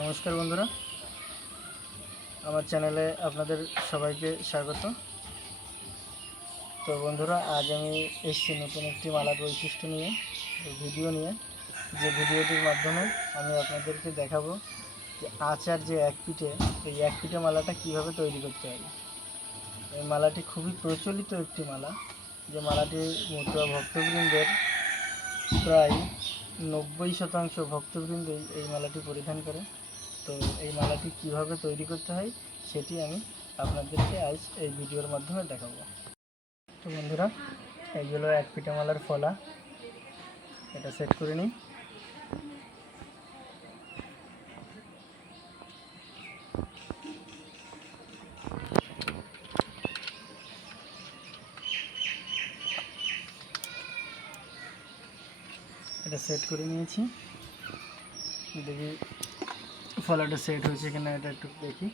নমস্কার বন্ধুরা, আমার চ্যানেলে আপনাদের সবাইকে স্বাগত। তো বন্ধুরা, আজ আমি এসেছি নতুন একটি মালার বৈশিষ্ট্য নিয়ে ভিডিও নিয়ে, যে ভিডিওটির মাধ্যমে আমি আপনাদেরকে দেখাবো যে আচার যে এক পিঠে মালাটা কিভাবে তৈরি করতে হবে। এই মালাটি খুবই প্রচলিত একটি মালা, যে মালাটি মতুয়া ভক্তবৃন্দের প্রায় 90% ভক্তবৃন্দই এই মালাটি পরিধান করে। তো এই মালাটি কিভাবে তৈরি করতে হয় সেটি আমি আপনাদেরকে আজ এই ভিডিওর মাধ্যমে দেখাবো। তো বন্ধুরা, এইগুলো এক পিঠে মালার ফলা, এটা সেট করে নিই। এটা সেট করে নিয়েছি, দেখি ফলাটা সেট হয়েছে কিনা, এটা একটু দেখি।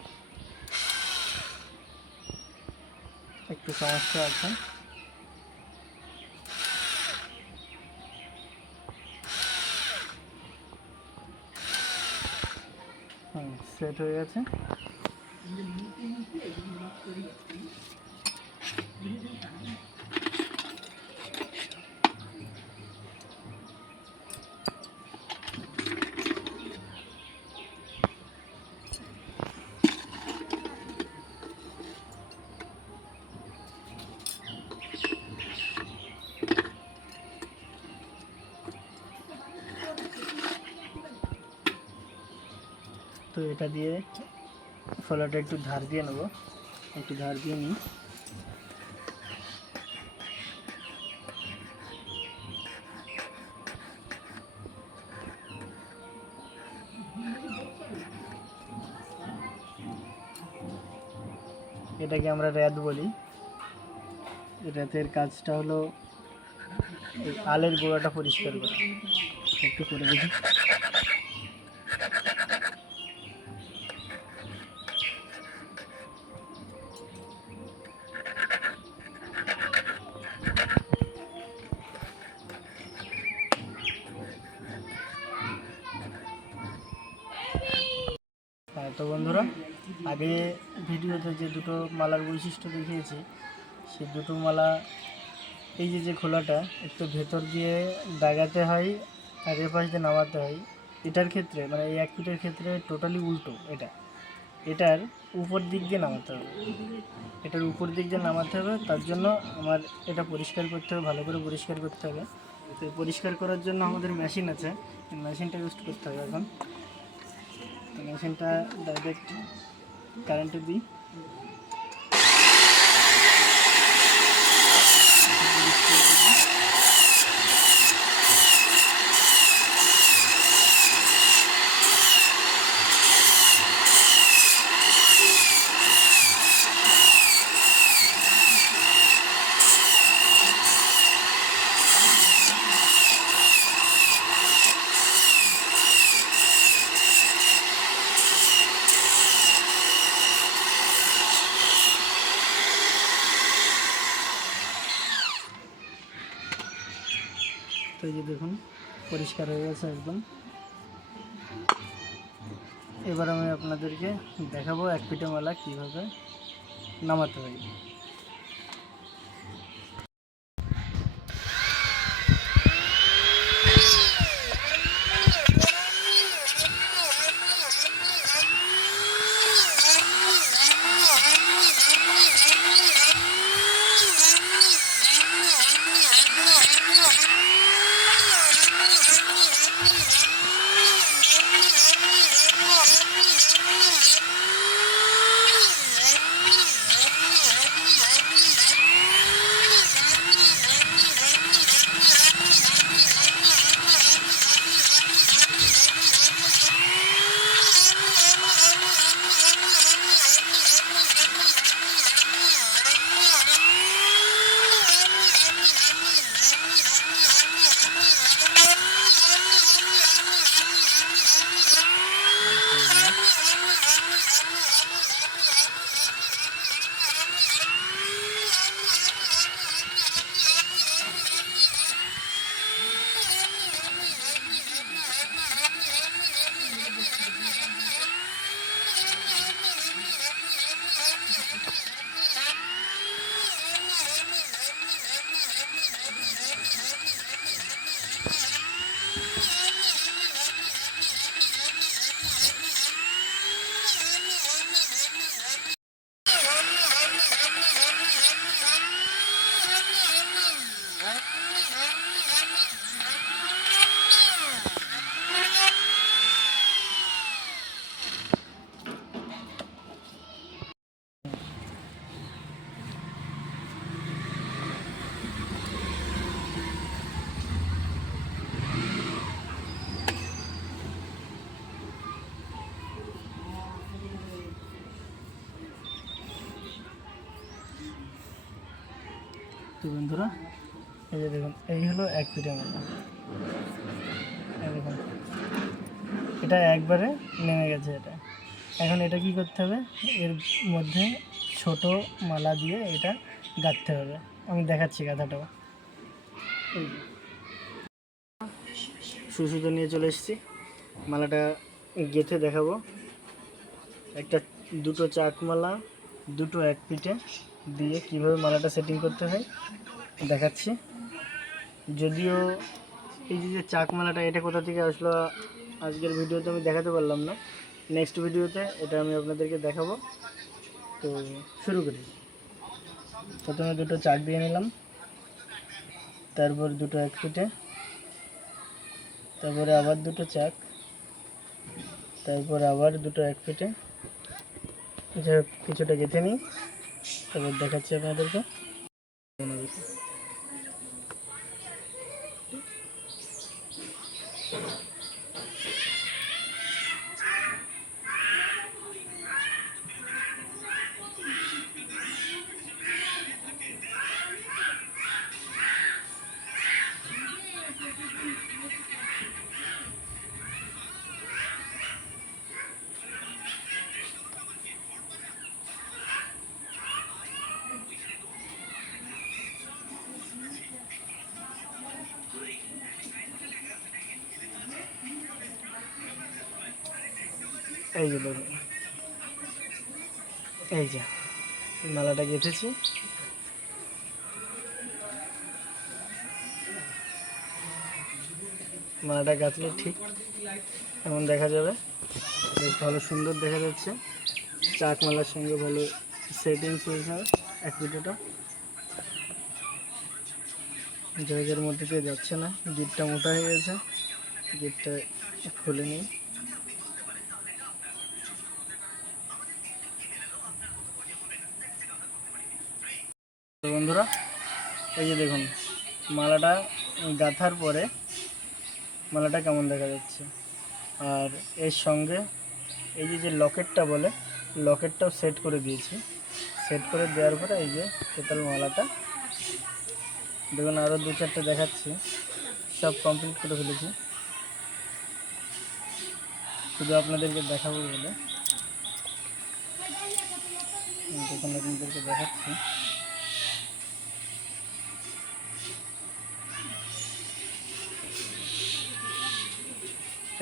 একটু সমস্যা আছে, সেট হয়ে গেছে। তো এটা দিয়ে ফলাটা একটু ধার দিয়ে নেব, একটু ধার দিয়ে নিই। এটাকে আমরা র্যাদ বলি। র্যাতের কাজটা হলো এই আলের গোড়াটা পরিষ্কার করা। একটু করে দেখি। তো বন্ধুরা, আগে ভিডিওতে যে দুটো মালার বৈশিষ্ট্য দেখিয়েছি, সেই দুটো মালা এই যে খোলাটা একটু ভেতর দিয়ে দাগাতে হয় আর এপাশ দিয়ে নামাতে হয়। এটার ক্ষেত্রে মানে এই এক পিঠের ক্ষেত্রে টোটালি উল্টো। এটার উপর দিক দিয়ে নামাতে হবে, তার জন্য আমার এটা পরিষ্কার করতে হবে, ভালো করে পরিষ্কার করতে হবে। তো পরিষ্কার করার জন্য আমাদের মেশিন আছে, মেশিনটা ইউজ করতে হবে। এখন তো মেশিনটা ডাইরেক্ট কারেন্টে দিই। তো এই যে দেখুন, পরিষ্কার হয়ে গেছে একদম। এবার আমি আপনাদেরকে দেখাবো এক পিঠে মালা কীভাবে নামাতে হয়। তো বন্ধুরা এই যে দেখুন, এই হলো এক পিঠে মালা। এই দেখুন, এটা একবারে নেমে গেছে। এখন এটা কি করতে হবে, এর মধ্যে ছোট মালা দিয়ে এটা গাঁথতে হবে। আমি দেখাচ্ছি গাঁথাটাও। সুতো নিয়ে চলে এসেছি, মালাটা গেঁথে দেখাবো। দুটো চাকমালা, দুটো এক পিঠে দিয়ে কিভাবে মালাটা সেটিং করতে হয় দেখাচ্ছি। যদিও এই যে চাকমালাটা এটা কোথা থেকে আসলো আজকের ভিডিওতে আমি দেখাতে পারলাম না, নেক্সট ভিডিওতে এটা আমি আপনাদেরকে দেখাবো। তো শুরু করি। প্রথমে দুটো চাক দিয়ে নিলাম, তারপর দুটো এক পিঠে, তারপরে আবার দুটো চাক, তারপর আবার দুটো এক পিঠে। যাই হোক, কিছুটা গেঁথে নিই, তারপর দেখাচ্ছি আপনাদেরকে। এই যে দেখুন, এই যে মালাটা গেঁথেছি। মালাটা গাঁথলে ঠিক এমন দেখা যাবে, বেশ ভালো সুন্দর দেখা যাচ্ছে। চাক মালার সঙ্গে ভালো সেটিংস হয়েছে এক পিঠেটা। জায়গার মধ্যে দিয়ে যাচ্ছে না, গিটটা মোটা হয়ে গেছে, গিটটা খুলে নিই। তো বন্ধুরা এই যে দেখুন, মালাটা গাঁথার পরে মালাটা কেমন দেখা যাচ্ছে। আর এর সঙ্গে এই যে লকেটটা বলে, লকেটটাও সেট করে দিয়েছি। সেট করে দেওয়ার পরে এই যে টোটাল মালাটা দেখুন, আরও দু চারটে দেখাচ্ছি, সব কমপ্লিট করে ফেলেছি। শুধু আপনাদেরকে দেখাবো বলে দেখুন, আপনাদেরকে দেখাচ্ছি।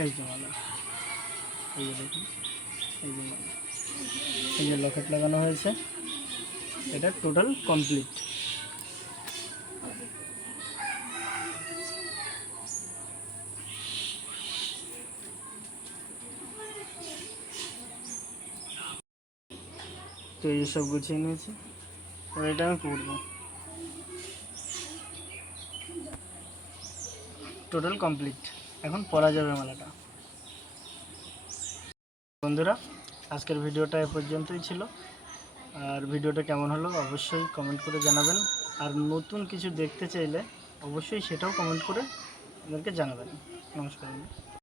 এই যে মালা, এই যে দেখুন, এই যে মালা, এই যে লকেট লাগানো হয়েছে, এটা টোটাল কমপ্লিট। তো এই সব গুছিয়ে নিয়েছি, এবার এটা আমি পরবো। টোটাল কমপ্লিট, এখন পরা যাবে মালাটা। বন্ধুরা আজকের ভিডিওটা এ পর্যন্তই ছিল। আর ভিডিওটা কেমন হলো অবশ্যই কমেন্ট করে জানাবেন। আর নতুন কিছু দেখতে চাইলে অবশ্যই সেটাও কমেন্ট করে আমাদেরকে জানাবেন। নমস্কার।